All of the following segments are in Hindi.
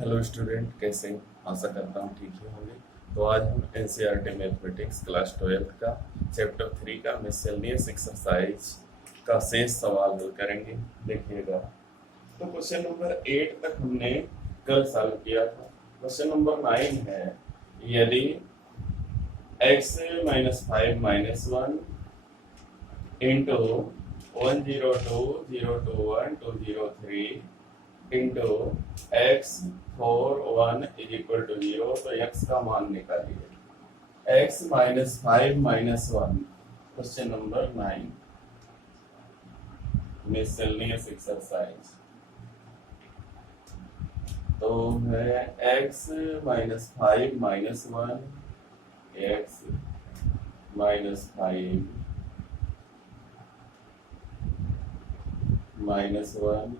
हेलो स्टूडेंट, कैसे हैं? आशा करता हूँ ठीक ही होंगे। तो आज हम एनसीईआरटी मैथमेटिक्स क्लास 12 का चैप्टर 3 का मिसलेनियस एक्सरसाइज का शेष सवाल हल करेंगे। देखिएगा, तो क्वेश्चन नंबर 8 तक हमने कल सॉल्व किया था। क्वेश्चन नंबर 9 है, यदि x minus 5 minus 1 into 102 021 203 into x 4 1 is equal to 0, तो x का मान निकालिए। x minus 5 minus 1, question number 9, miscellaneous exercise. तो है x minus 5 minus 1, x minus 5 minus 1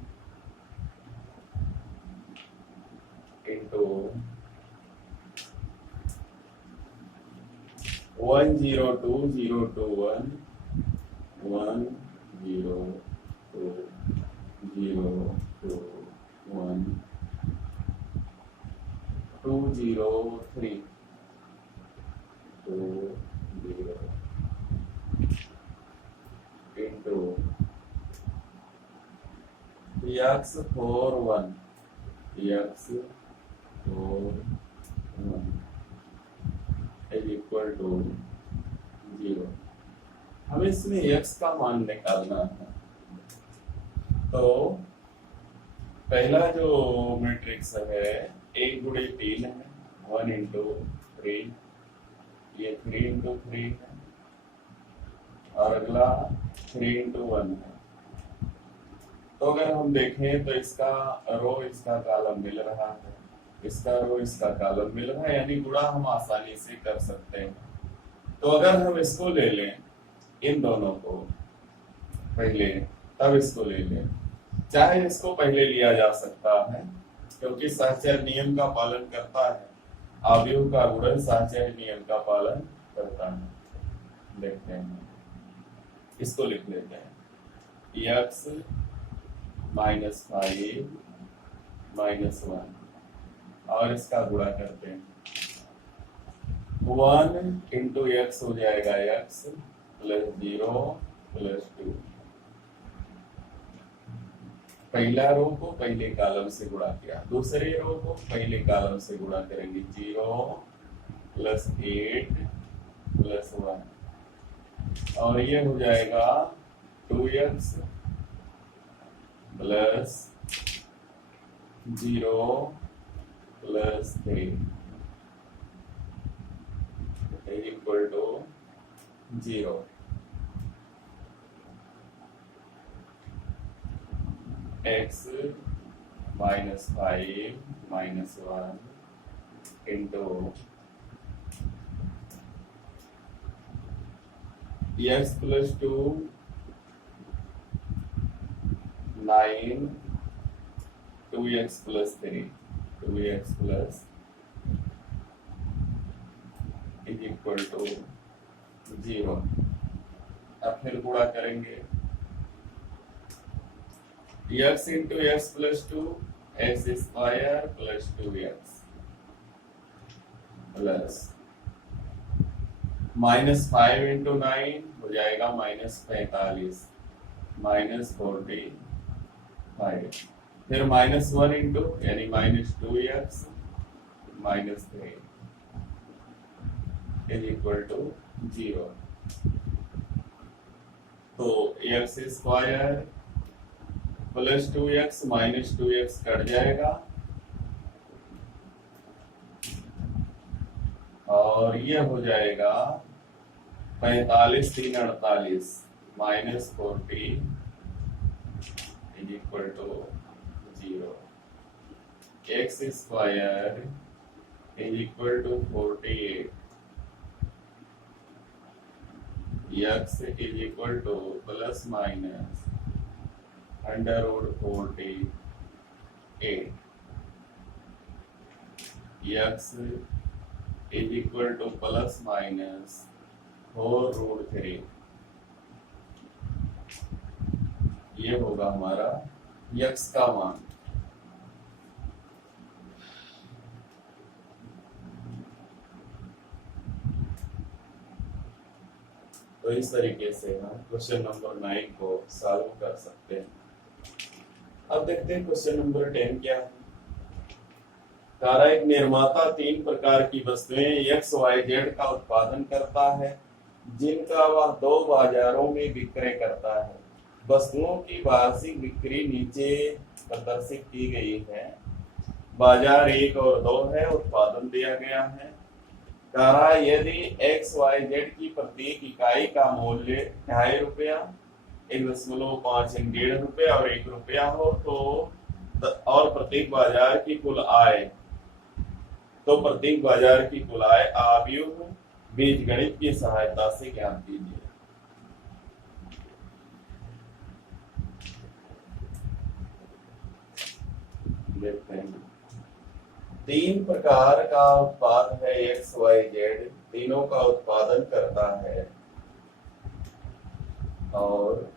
into 102 021 102 021 203 into x 4 1 is equal to 0। हमें इसमें x का मान निकालना है। तो पहला जो मैट्रिक्स है 1 गुणे 3 है, 1 इंटू 3, ये 3 इंटू 3 है, और अगला 3 इंटू 1 है। तो अगर हम देखें तो इसका रो इसका कॉलम मिल रहा है, इसका रो इसका कॉलम मिल रहा है, यानी गुणा हम आसानी से कर सकते हैं। तो अगर हम इसको ले लें, इन दोनों को पहले, तब इसको ले लें, चाहे इसको पहले लिया जा सकता है, क्योंकि साहचर्य नियम का पालन करता है। अवयव का गुणन साहचर्य नियम का पालन करता है। देखते हैं, इसको लिख लेते हैं, x माइनस 5 माइनस 1, और इसका गुणा करते हैं। 1 इंटू एक्स हो जाएगा x प्लस 0 प्लस 2। पहला रो को पहले कॉलम से गुणा किया, दूसरे रो को पहले कॉलम से गुणा करेंगे। 0 प्लस 8 प्लस 1, और ये हो जाएगा 2x plus 0 plus 3 equal to 0। x minus 5 minus 1 into x plus 2 9 2x plus 3 2x plus is equal to 0। अब फिर गुणा करेंगे, x into x plus 2 x square plus 2x plus minus 5 into 9 हो जाएगा माइनस 45 माइनस 45, फिर माइनस 1 इंटू यानी minus 2x minus 3 is equal to 0। तो x square plus 2x minus 2x cut जाएगा, और ये हो जाएगा 45 3 48 minus 40 is equal to 0। X square is equal to 48, x is equal to plus minus under root 48, x is equal to plus minus 4√3। ये होगा हमारा यक्स का मान। तो इस तरीके से हम क्वेश्चन नंबर 9 को सॉल्व कर सकते हैं। अब देखते हैं क्वेश्चन नंबर 10 क्या है। तारा एक निर्माता 3 प्रकार की वस्तुएं एक्स वाई जेड का उत्पादन करता है जिनका वह 2 बाजारों में विक्रय करता है। वस्तुओं की वार्षिक बिक्री नीचे प्रदर्शित की गई है। बाजार 1 और 2 है। उत्पादन दिया गया है। कहा यदि एक्स वाई जेड की प्रत्येक इकाई का मूल्य 2.5 रुपया, 1.5 1.5 रुपया और 1 रुपया हो तो और प्रत्येक बाजार की कुल आय आव्यूह बीजगणित की सहायता से ज्ञात कीजिए। देखते हैं 3 प्रकार का उत्पाद है एक्स वाई जेड, तीनों का उत्पादन करता है और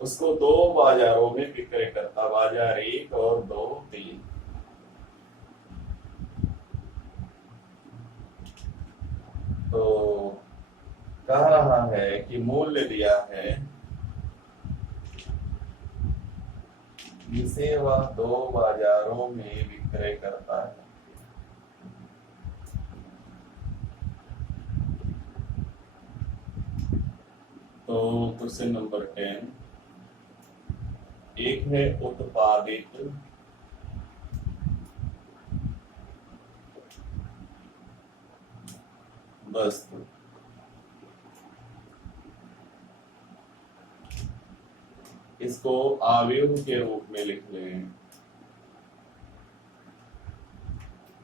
उसको 2 बाजारों में विक्रय करता, बाजार 1 और 2 3। तो कह रहा है कि मूल्य दिया है जिसे वह 2 बाजारों में विक्रय करता है। तो क्वेश्चन नंबर 10 एक है उत्पादित वस्तु, इसको आव्यूह के रूप में लिख लें।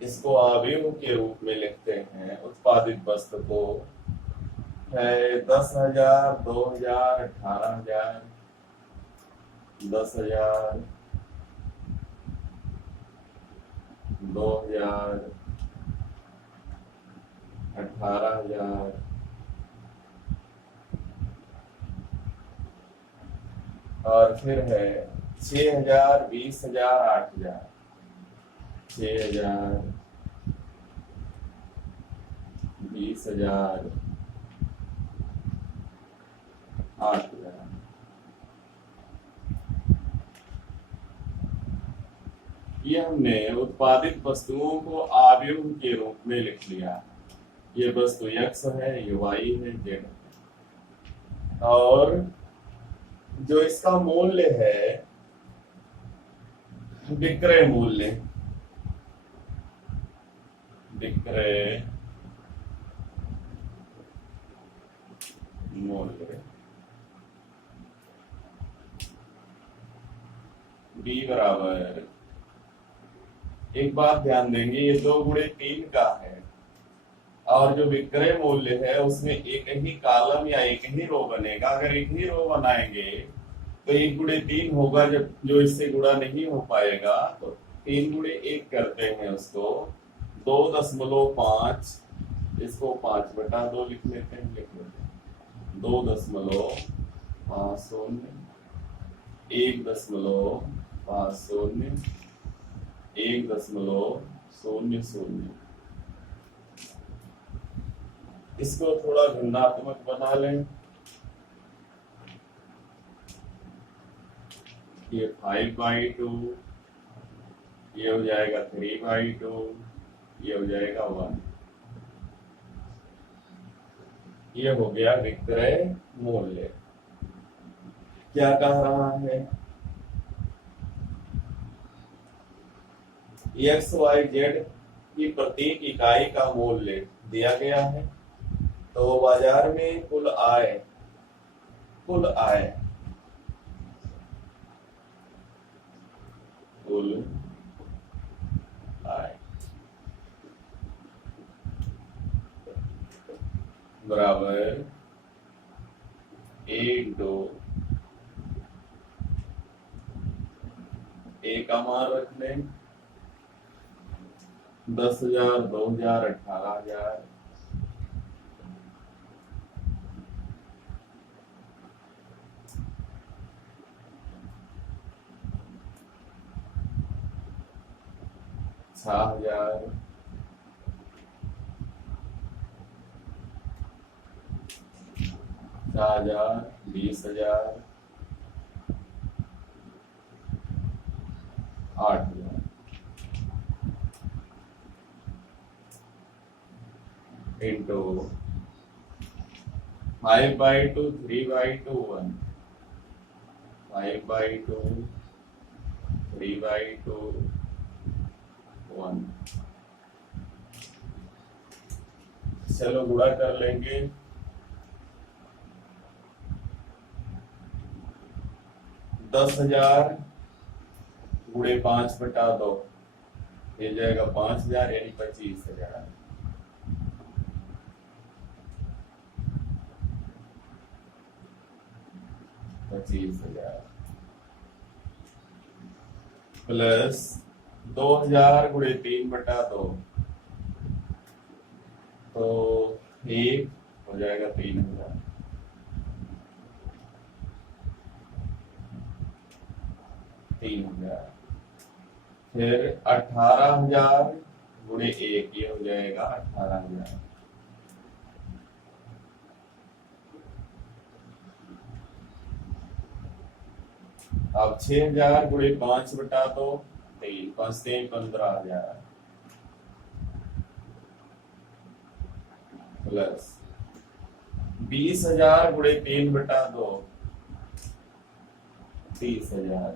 इसको आव्यूह के रूप में लिखते हैं। उत्पादित वस्तु को है 10,000, 2,000, 18,000, 10,000, 2,000, 18,000 और फिर है 6,000, 20,000, 8,000, 6,000, 20,000, 8,000। ये हमने उत्पादित वस्तुओं को आव्यूह के रूप में लिख लिया। ये वस्तु एक्स है, ये वाई है, जेड है और जो इसका मूल्य है विक्रय मूल्य बी बराबर, एक बात ध्यान देंगे, ये 2 गुणे 3 का है और जो विक्रय मूल्य है उसमें एक ही कॉलम या एक ही रो बनेगा। अगर एक ही रो बनाएंगे तो 1 गुणे 3 होगा, जब जो इससे गुणा नहीं हो पाएगा तो 3 गुणे 1 करते हैं उसको 2.5, इसको 5/2 लिख लेते हैं, 2.50, 1.50, 1.00। इसको थोड़ा भिन्नात्मक बना लें। ये 5/2, ये हो जाएगा 3/2, ये हो जाएगा 1। ये हो गया विक्रय मूल्य। क्या कह रहा है? एक्स वाई जेड की प्रत्येक इकाई का मूल्य दिया गया है। तो बाजार में कुल आय बराबर 1, 2, एक का मान रख लें 10,000, 2,000, 18,000, 6,000, 10,000, 20,000, 8,000 into 5/2, 3/2, 1, 5/2, 3/2, 1। चलो गुणा कर लेंगे। 10,000 गुणे 5/2 ये जाएगा 5,000 यानी 25,000। 25,000 प्लस 2,000 गुणे 3/2 तो 1 हो जाएगा 3,000। 3,000 फिर 18,000 गुणे 1 ये हो जाएगा 18,000। अब 6,000 गुणे 5/2 3, 5 3 15,000 प्लस 20,000 गुणे 3/2 30,000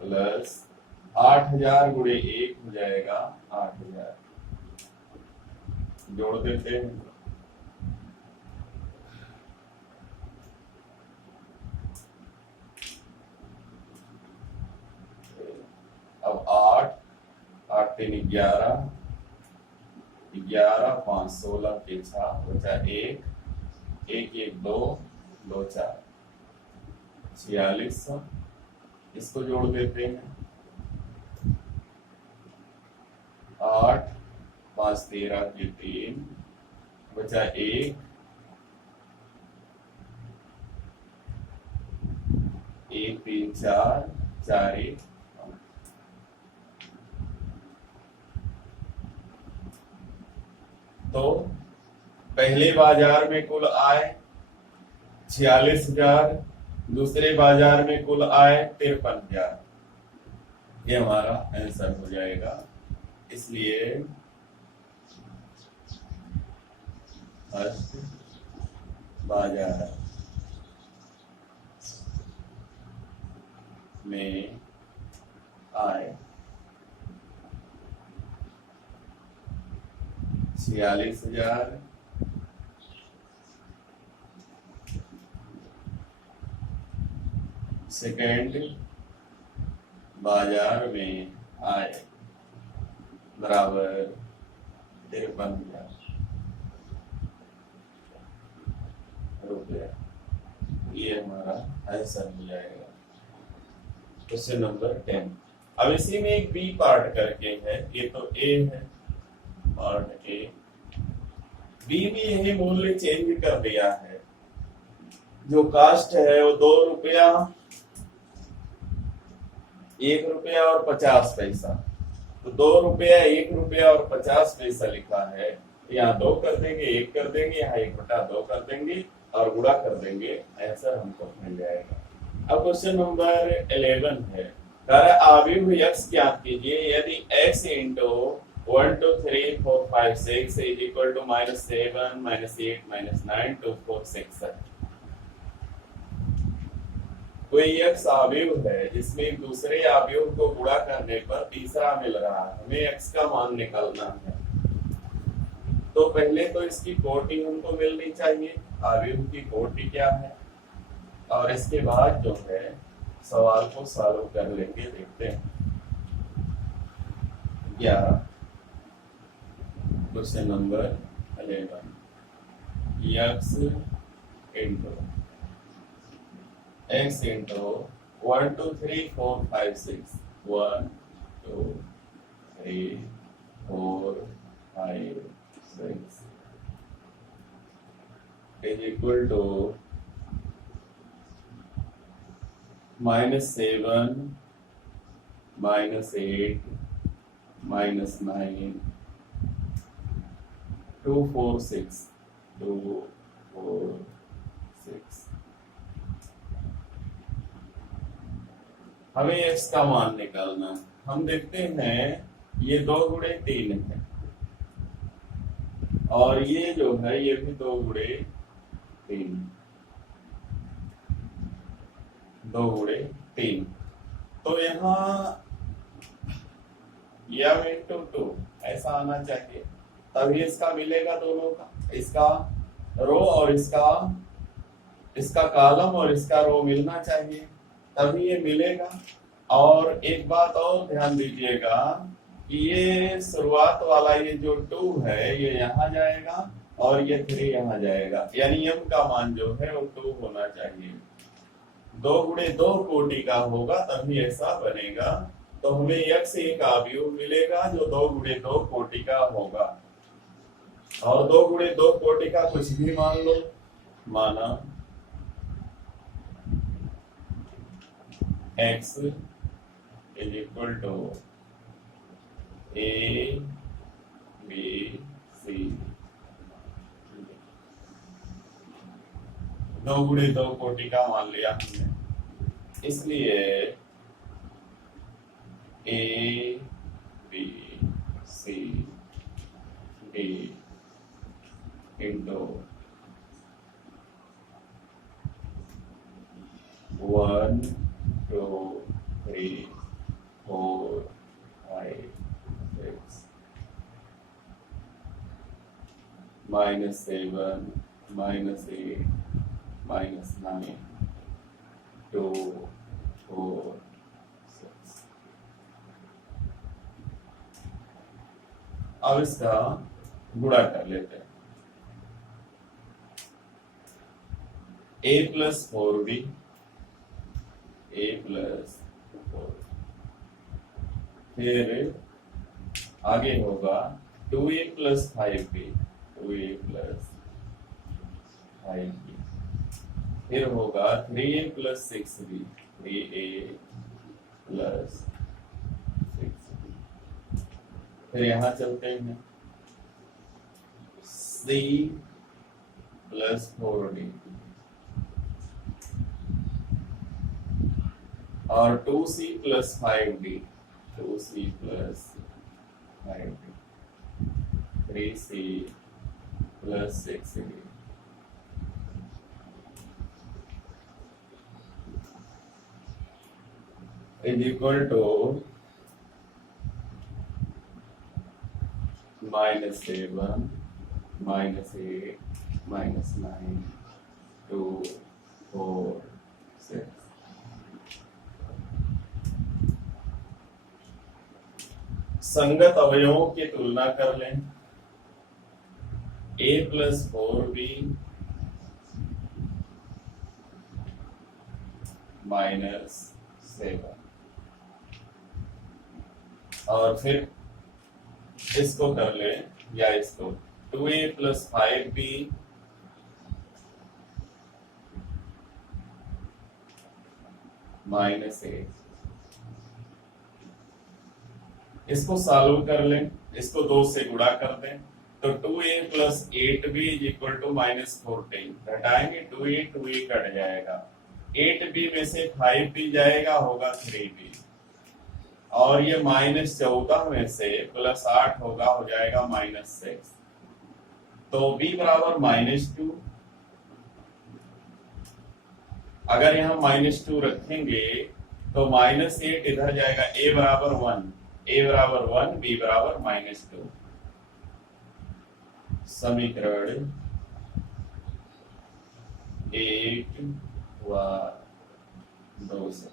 प्लस 8,000 गुणे 1 हो जाएगा 8,000। जोड़ देते हैं। अब 8 8 3 11 11 5 16 के 6 बचा 1 1 1 2 2 4 46। इसको जोड़ देते हैं। 8 5 13 के 3 बचा 1 1 3 4 4 1। तो पहले बाजार में कुल आय 46,000, दूसरे बाजार में कुल आय 53,000। ये हमारा आंसर हो जाएगा। इसलिए फर्स्ट बाजार में आय 46,000, सेकेंड बाजार में आय बराबर 53,000 रुपया। ये हमारा आंसर हो जाएगा। Question number 10। अब इसी में एक बी पार्ट करके है। ये तो ए है पार्ट ए। बी में यही मूल्य चेंज कर दिया है। जो कास्ट है वो 2 रुपया 1 रुपया और 50 पैसा। तो 2 रुपया 1 रुपया और 50 पैसा लिखा है। यहाँ 2 कर देंगे 1 कर देंगे, यहाँ 1/2 कर देंगे और गुणा कर देंगे। आंसर हमको मिल जाएगा। अब क्वेश्चन नंबर 11 है। कर आव्यूह x ज्ञात कीजिए यदि x into 1 2 3 4 5 6 is equal to -7 -8 -9 2 4 6 7। कोई x आव्यूह है जिसमें दूसरे आव्यूह को गुणा करने पर तीसरा मिल रहा है। हमें x का मान निकालना है। तो पहले तो इसकी कोटि हमको मिलनी चाहिए। आव्यूह की कोटि क्या है और इसके बाद जो है सवाल को सॉल्व कर लेंगे। देखते हैं 11 question number 11। x into 1 2 3 4 5 6 1 2 3 4 5 6 is equal to -7 -8 -9 246 246। हमें x का मान निकालना है। हम देखते हैं ये 2 गुणे 3 है और ये जो है ये भी 2 गुणे 3 2 गुणे 3। तो यहाँ m इंटू 2 ऐसा आना चाहिए, तभी इसका मिलेगा दोनों का, इसका रो और इसका कॉलम और इसका रो मिलना चाहिए, तभी ये मिलेगा। और एक बात और ध्यान दीजिएगा कि ये शुरुआत वाला ये जो 2 है ये यहाँ जाएगा और ये 3 यहाँ जाएगा, यानी m का मान जो है वो 2 होना चाहिए। 2 गुणे 2 कोटि का होगा तभी ऐसा बनेगा। तो हमें x एक अवयव मिलेगा जो 2 गुणे 2 कोटि का होगा। और 2 गुणे 2 कोटि का कुछ भी मान लो, माना x is equal to a b c। 2 गुणे 2 कोटि का मान लिया हमने, इसलिए A B C D into 1 2 3 4 5 6 -7 -8 -9 2 4 6। अब इसका गुणा कर लेते हैं। a प्लस 4b फिर आगे होगा 2a प्लस 5b फिर होगा 3a प्लस 6b फिर यहां चलते हैं c प्लस 4d और 2c plus 5d 3c plus 6d is equal to -7 -8 -9 2 4 6। संगत अवयवों की तुलना कर लें। a प्लस 4b -7 और फिर इसको कर ले या इसको 2a प्लस 5b -8। इसको सॉल्व कर लें, इसको 2 से गुणा कर दें तो 2a plus 8b is equal to -14। घटाएंगे 2a कट जाएगा, 8b में से 5b जाएगा, होगा 3b और ये -14 में से +8 होगा, हो जाएगा -6। तो b बराबर -2। अगर यहाँ -2 रखेंगे तो -8 इधर जाएगा, a बराबर 1 b बराबर -2। समीकरण 1 व 2 से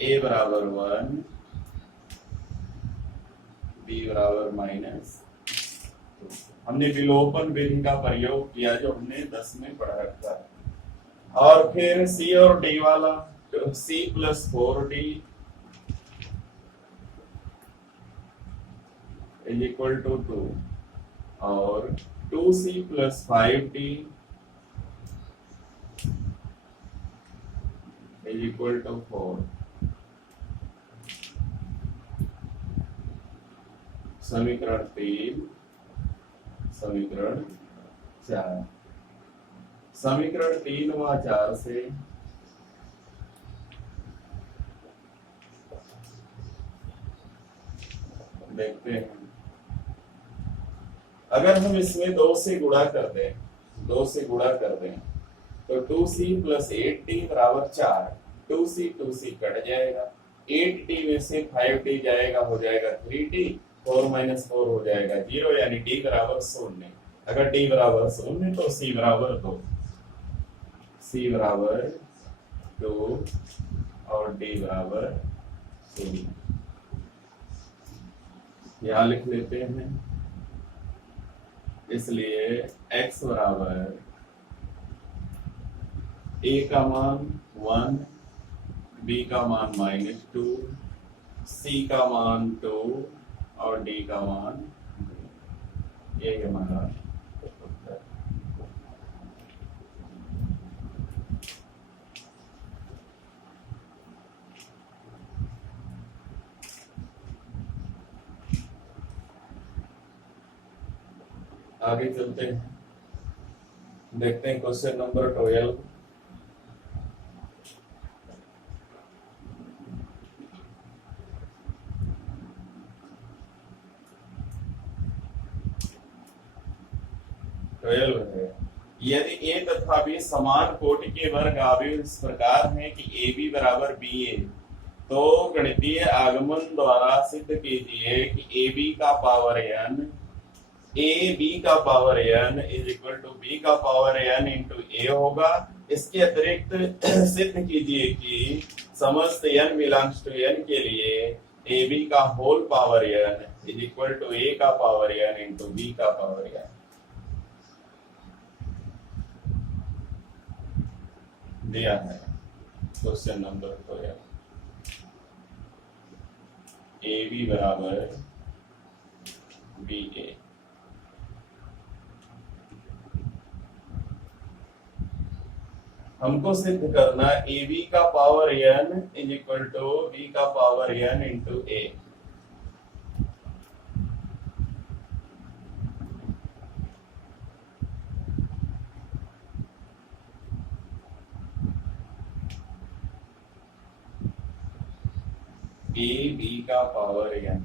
a बराबर 1 b बराबर -2। हमने विलोपन विधि का प्रयोग किया जो हमने 10 में पढ़ रखा है। और फिर c और d वाला, c plus 4d is equal to 2 और 2c plus 5d is equal to 4। समीकरण 3 समीकरण 4। समीकरण 3 व 4 से देखते हैं, अगर हम इसमें 2 से गुणा कर दें, 2 से गुणा कर दें तो 2c प्लस 8t बराबर 4। 2c कट जाएगा, 8t में से 5t जाएगा, हो जाएगा 3t, 4 माइनस 4 हो जाएगा 0, यानी t बराबर 0। अगर t बराबर 0 तो c बराबर 2, c बराबर 2 और d बराबर 0। यहां लिख लेते हैं, इसलिए x बराबर a का मान 1, b का मान -2, c का मान 2 और d का मान 2। ये हमारा उत्तर। आगे चलते हैं, देखते हैं क्वेश्चन नंबर 12। है, यदि a तथा b समान कोटि के वर्ग अवयव इस प्रकार हैं कि ab बराबर ba, तो गणितीय आगमन द्वारा सिद्ध कीजिए कि ab का पावर n, ab का power n is equal to b का पावर n इंटू a होगा। इसके अतिरिक्त सिद्ध कीजिए कि समस्त n बिलोंग्स टू n के लिए ab का whole power n is equal to a का पावर n इंटू b का पावर n। दिया है क्वेश्चन नंबर 12। ए बी बराबर बी ए। हमको सिद्ध करना ए बी का power n is equal to b का power n into a. A b का पावर n,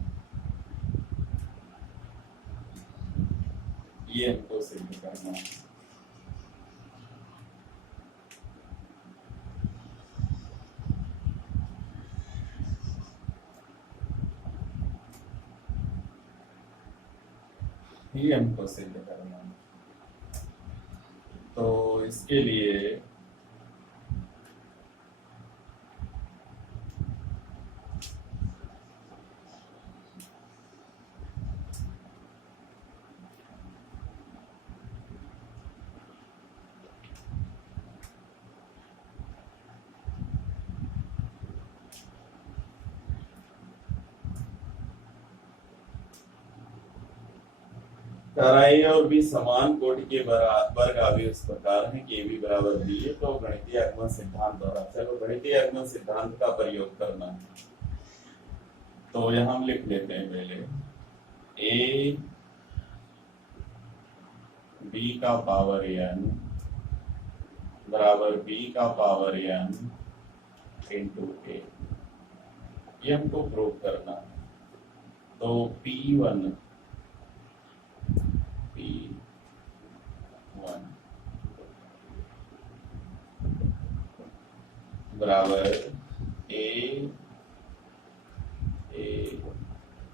ये हमको सिद्ध करना है। ये हमको सिद्ध करना है, तो इसके लिए ए और बी समान कोटि के वर्ग अवयव इस प्रकार है कि ए बी बराबर बी है, तो गणितीय आगमन सिद्धांत द्वारा, चलो गणितीय आगमन सिद्धांत का प्रयोग करना है। तो यहां हम लिख लेते हैं पहले ए बी का पावर n बराबर बी का पावर n इंटू ए, ये हमको प्रूव करना है। तो P1 बराबर ए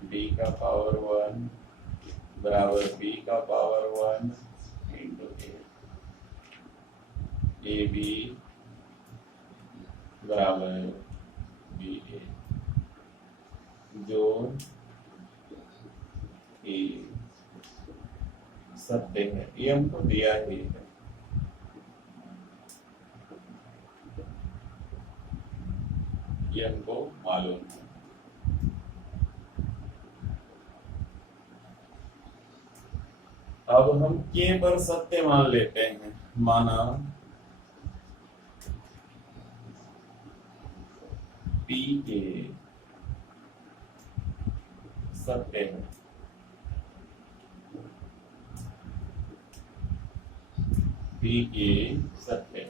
बी का पावर 1 बराबर बी का पावर 1 इंटू ए बी बराबर बी ए, जो ए सत्य है, ये हमको दिया ही है। ये हमको मालूम है। अब हम के पर सत्य मान लेते हैं, माना पी के सत्य है, बी के सत्य,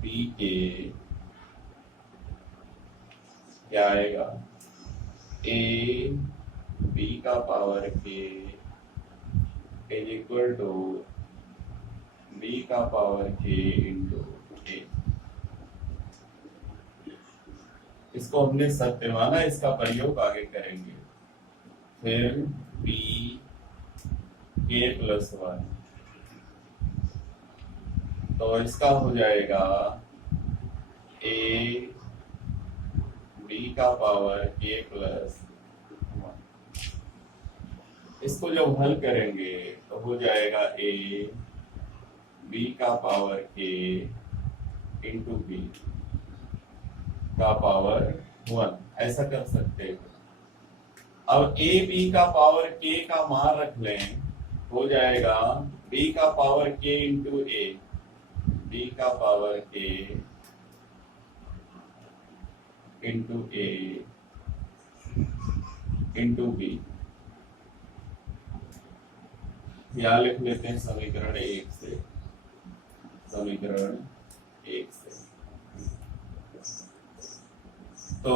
बी के क्या आएगा, ए बी का पावर के इज इक्वल टू बी का पावर के इंटू ए। इसको हमने सत्य माना, इसका प्रयोग आगे करेंगे। फिर बी के प्लस वन, तो इसका हो जाएगा ए बी का पावर के प्लस वन। इसको जब हल करेंगे तो हो जाएगा ए बी का पावर के इंटू बी का पावर वन, ऐसा कर सकते हैं। अब ए बी का पावर के का मान रख लें, हो जाएगा बी का पावर के इंटू ए, बी का पावर के इंटू ए इंटू बी। यहां लिख लेते हैं समीकरण एक से, समीकरण एक से। तो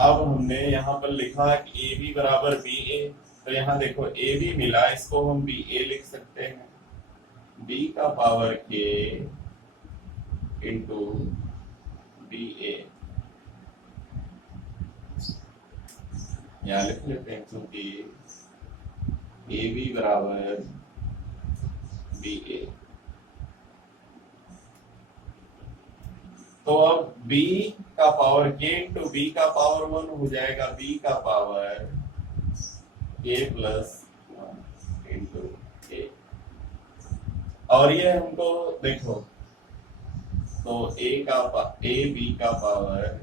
अब हमने यहाँ पर लिखा कि ए बी बराबर बी ए, तो यहाँ देखो ए बी मिला, इसको हम बी ए लिख सकते हैं, बी का पावर के इंटू बी ए, यहाँ लिख लेते हैं क्योंकि ए बी बराबर बी ए। तो अब b का पावर k इंटू बी का पावर वन हो जाएगा b का power k plus one into a. और ये हमको देखो, तो a b का पावर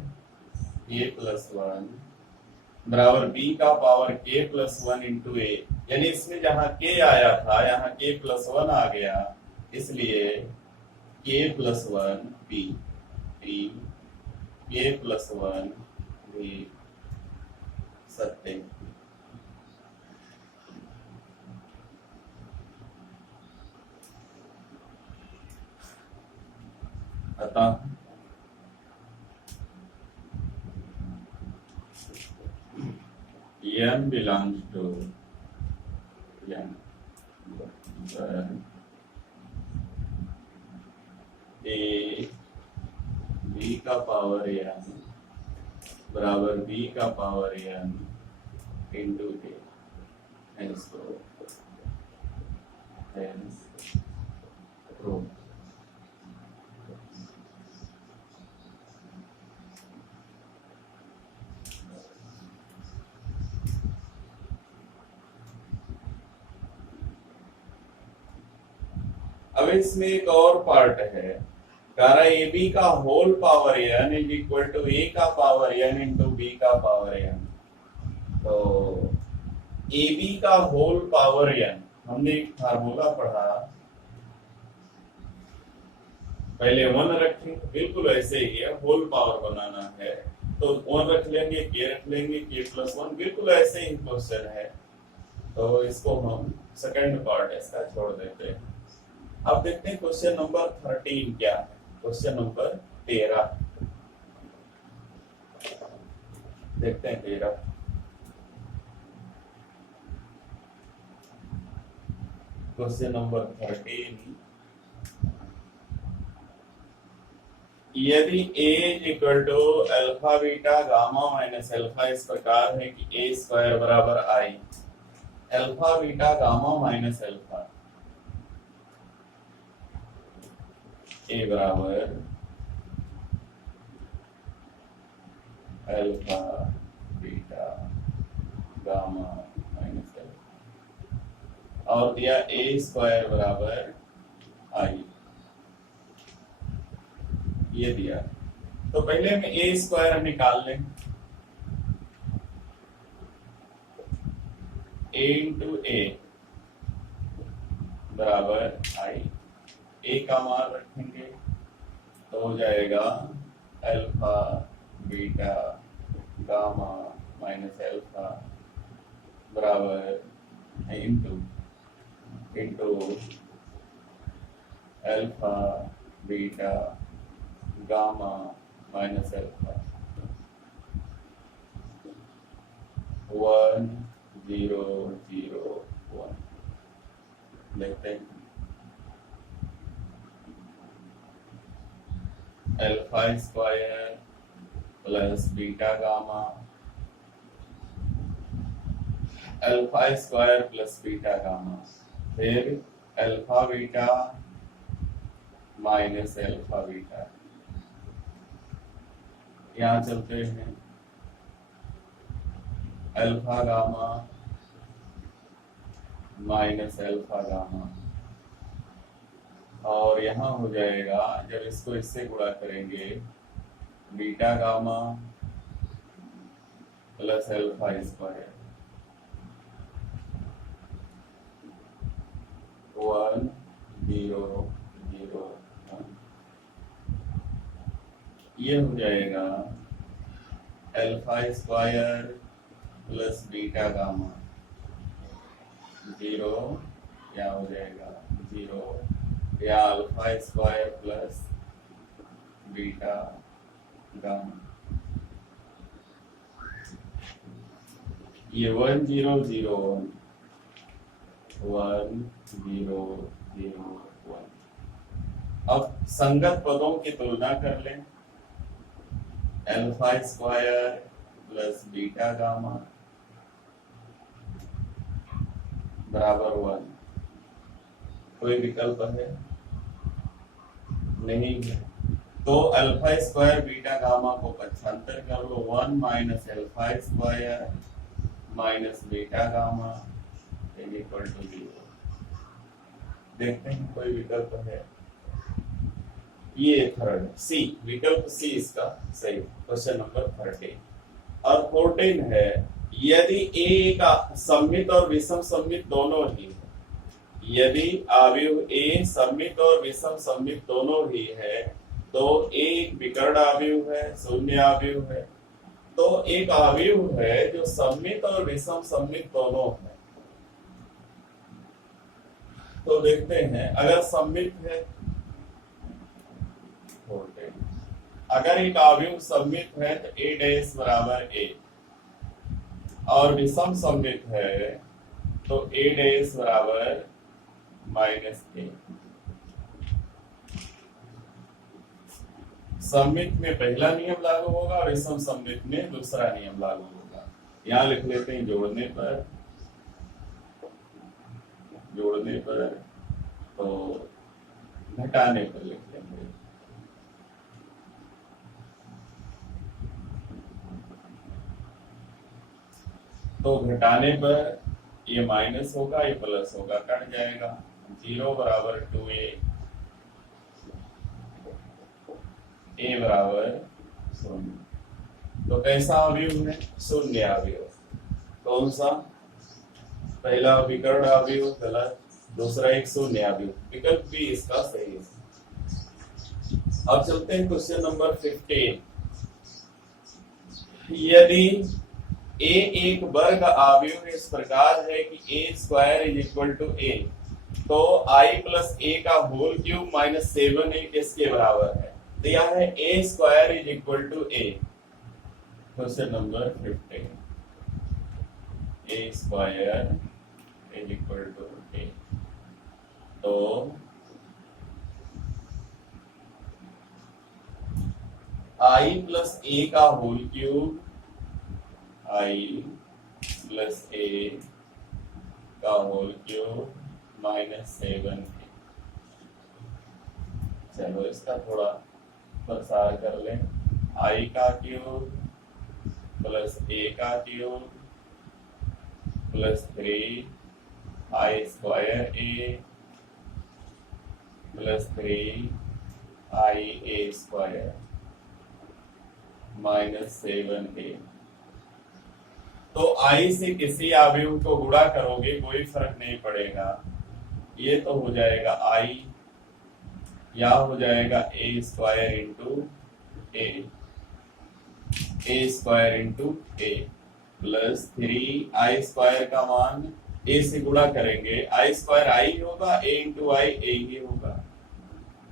k प्लस वन बराबर b का power k plus one into a, यानी इसमें जहां k आया था यहाँ k प्लस वन आ गया, इसलिए k प्लस वन b, के प्लस वन भी सत्य। अतः n belongs to n a b का पावर n बराबर b का power n into a, hence prove. अब इसमें एक और पार्ट है, कारण ए बी का whole power n is equal to a का पावर n इंटू बी का पावर n। तो ए बी का होल पावर n, हमने एक फार्मूला पढ़ा, पहले वन रखें, बिल्कुल ऐसे ही है, होल पावर बनाना है तो वन रख लेंगे, के रख लेंगे, के प्लस वन, बिल्कुल ऐसे ही क्वेश्चन है। तो इसको हम सेकंड पार्ट इसका छोड़ देते हैं। अब देखते हैं क्वेश्चन नंबर 13 क्या है। क्वेश्चन नंबर 13 देखते हैं। 13 क्वेश्चन नंबर 13, यदि a equal to alpha beta gamma minus alpha इस प्रकार है कि a स्क्वायर बराबर i alpha beta gamma minus alpha, a बराबर alpha beta gamma minus alpha, और दिया ए स्क्वायर बराबर आई, ये दिया। तो पहले में ए स्क्वायर हम निकाल लें, ए इंटू ए बराबर आई, ए का मान रखेंगे तो हो जाएगा alpha beta gamma minus alpha बराबर into into alpha beta gamma minus alpha 1 0 0 1 देखते हैं। Alpha square plus beta gamma, alpha square plus beta gamma, फिर alpha beta minus alpha beta. यहां चलते हैं alpha gamma minus alpha gamma, और यहां हो जाएगा जब इसको इससे गुणा करेंगे beta gamma plus alpha square 1 0 0 1। ये हो जाएगा alpha square plus beta gamma 0, या हो जाएगा 0, या alpha square plus beta gamma. ये 1 0 0 1 0 0 1। अब संगत पदों की तुलना कर लें। Alpha square plus beta gamma बराबर 1। कोई विकल्प है? नहीं है। तो अल्फा स्क्वायर बीटा गामा को पक्षांतर कर लो, 1 minus alpha square minus beta gamma equal to 0। देखते हैं कोई विकल्प है? ये थर्ड सी, विकल्प सी इसका सही। क्वेश्चन नंबर 13 और 14 है, यदि ए का सममित और विषम सममित दोनों ही है, यदि अवयव ए सममित और विषम सममित दोनों ही है, तो एक विकर्ण अवयव है, शून्य अवयव है। तो एक अवयव है जो सममित और विषम सममित दोनों है। तो देखते हैं, अगर सममित है, अगर एक अवयव सममित है तो ए डैश बराबर ए, और विषम सममित है तो ए डैश बराबर माइनस ए। सममित में पहला नियम लागू होगा, विषम सममित में दूसरा नियम लागू होगा। यहां लिख लेते हैं जोड़ने पर तो घटाने पर लिख लेंगे। तो घटाने पर ये माइनस होगा, ये प्लस होगा, कट जाएगा। 0 बराबर 2a, a बराबर 0। तो कैसा अवयव है? शून्य अवयव। कौन सा? पहला विकर्ण अवयव गलत, दूसरा एक शून्य अवयव। विकल्प भी इसका सही है। अब चलते हैं क्वेश्चन नंबर 15। यदि ए एक वर्ग अवयव इस प्रकार है कि ए square is equal to a, तो आई प्लस ए का होल क्यूब माइनस 7a किसके बराबर है? दिया है a square is equal to a. Question number 15, a square is equal to a. तो आई प्लस ए का whole cube, I plus a का होल क्यूब माइनस 7a। चलो इसका थोड़ा प्रसार कर लें। आई का क्यूब प्लस ए का क्यूब प्लस 3 आई स्क्वायर ए प्लस 3 आई ए स्क्वायर माइनस 7a। तो आई से किसी अवयव को गुणा करोगे कोई फर्क नहीं पड़ेगा। ये तो हो जाएगा आई, या हो जाएगा ए स्क्वायर इंटू ए स्क्वायर इंटू ए प्लस 3 आई स्क्वायर का मान ए से गुणा करेंगे, आई स्क्वायर आई होगा, ए इंटू आई ए ही होगा,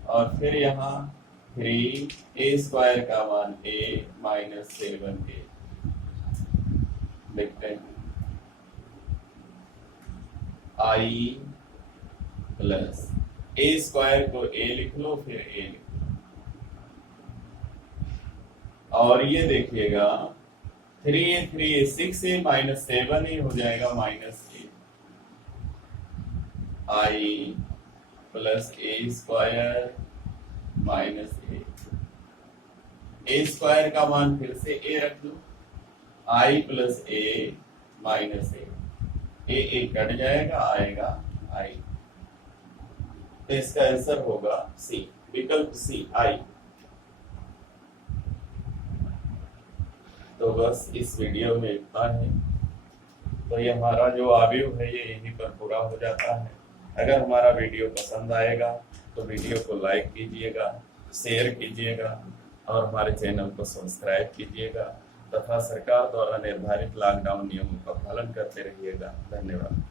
और फिर यहाँ 3 ए स्क्वायर का मान ए माइनस 7 ए लिखते हैं, आई प्लस ए स्क्वायर को ए लिख लो, फिर ए लिख लो, और ये देखिएगा 3 6 माइनस 7 ही हो जाएगा, माइनस ए, आई प्लस ए स्क्वायर माइनस ए स्क्वायर का मान फिर से ए रख लो, आई प्लस ए माइनस ए कट जाएगा, आएगा आई। तो इसका आंसर होगा सी, विकल्प सी आई। तो बस इस वीडियो में इतना है। तो ये हमारा जो आव्यूह है ये यहीं पर पूरा हो जाता है। अगर हमारा वीडियो पसंद आएगा तो वीडियो को लाइक कीजिएगा, शेयर कीजिएगा और हमारे चैनल को सब्सक्राइब कीजिएगा तथा सरकार द्वारा निर्धारित लॉकडाउन नियमों का पालन करते रहिएगा। धन्यवाद।